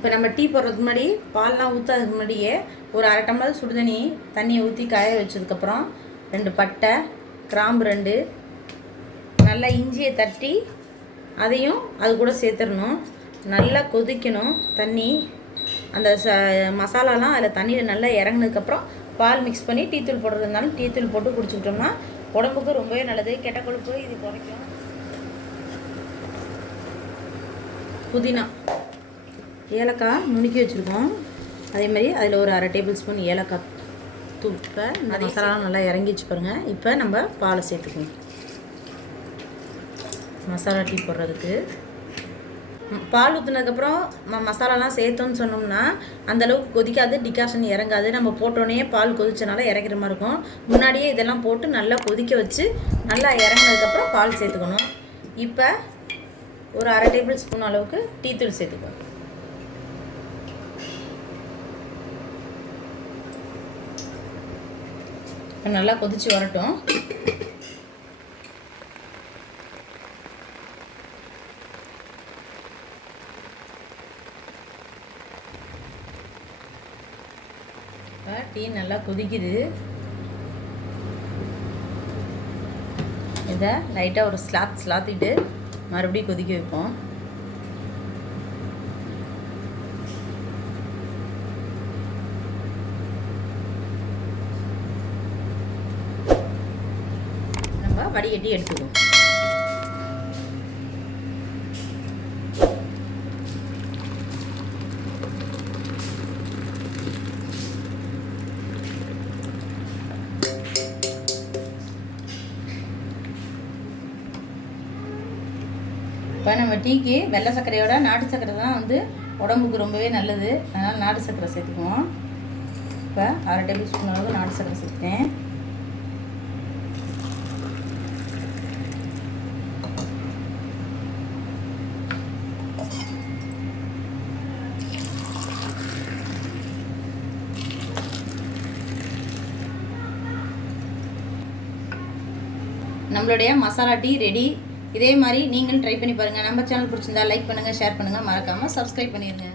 இப்போ நம்ம டீ போடுறதுக்கு முன்னாடி பால்லாம் ஊற்றாதுக்கு முன்னாடியே ஒரு அரை டம்ளர் சுடுதண்ணி தண்ணியை ஊற்றி காய வச்சதுக்கப்புறம் 2 பட்டை, கிராம்பு 2, நல்லா இஞ்சியை தட்டி அதையும் அது கூட சேர்த்துடணும். நல்லா கொதிக்கணும் தண்ணி. அந்த மசாலாலாம் அதில் தண்ணியில் நல்லா இறங்கினதுக்கப்புறம் பால் மிக்ஸ் பண்ணி டீ தூள் போடுறது இருந்தாலும் டீ தூள் போட்டு குடிச்சுக்கிட்டோம்னா உடம்புக்கு ரொம்பவே நல்லது. கெட்ட கொழுப்பு இது குறைக்கும். புதினா, ஏலக்காய் நுணுக்கி வச்சுருக்கோம். அதேமாதிரி அதில் ஒரு அரை டேபிள் ஸ்பூன் ஏலக்காய் தூள். இப்போ இந்த மசாலாலாம் நல்லா இறங்கிச்சு பாருங்கள். இப்போ நம்ம பாலை சேர்த்துக்கணும். மசாலா டீ போடுறதுக்கு பால் ஊற்றுனதுக்கப்புறம் மசாலாலாம் சேர்த்தோன்னு சொன்னோம்னா அந்தளவுக்கு கொதிக்காது, டிகாஷன் இறங்காது. நம்ம போட்டோன்னே பால் கொதிச்சனால இறக்கிற மாதிரி இருக்கும். முன்னாடியே இதெல்லாம் போட்டு நல்லா கொதிக்க வச்சு நல்லா இறங்கினதுக்கப்புறம் பால் சேர்த்துக்கணும். இப்போ ஒரு அரை டேபிள் ஸ்பூன் அளவுக்கு டீ தூள் சேர்த்துக்கணும். நல்லா கொதிச்சு வரட்டும். டீ நல்லா கொதிக்குது. இதை லைட்டாக ஒரு ஸ்லாத்திட்டு மறுபடியும் கொதிக்க வைப்போம். நம்ம வடிகட்டி எடுத்துக்குவோம். இப்போ நம்ம டீக்கு வெள்ளை சர்க்கரையோட நாட்டு சர்க்கரை தான் உடம்புக்கு ரொம்பவே நல்லது. அதனால் நாட்டு சர்க்கரை சேர்த்துக்குவோம். இப்போ அரை டேபிள் ஸ்பூன் அளவு நாட்டு சர்க்கரை சேர்த்தேன். நம்மளுடைய மசாலா டீ ரெடி. இதே மாதிரி நீங்களும் ட்ரை பண்ணி பாருங்கள். நம்ம சேனல் பிடிச்சிருந்தா லைக் பண்ணுங்கள், ஷேர் பண்ணுங்கள், மறக்காமல் சப்ஸ்கிரைப் பண்ணிடுங்க.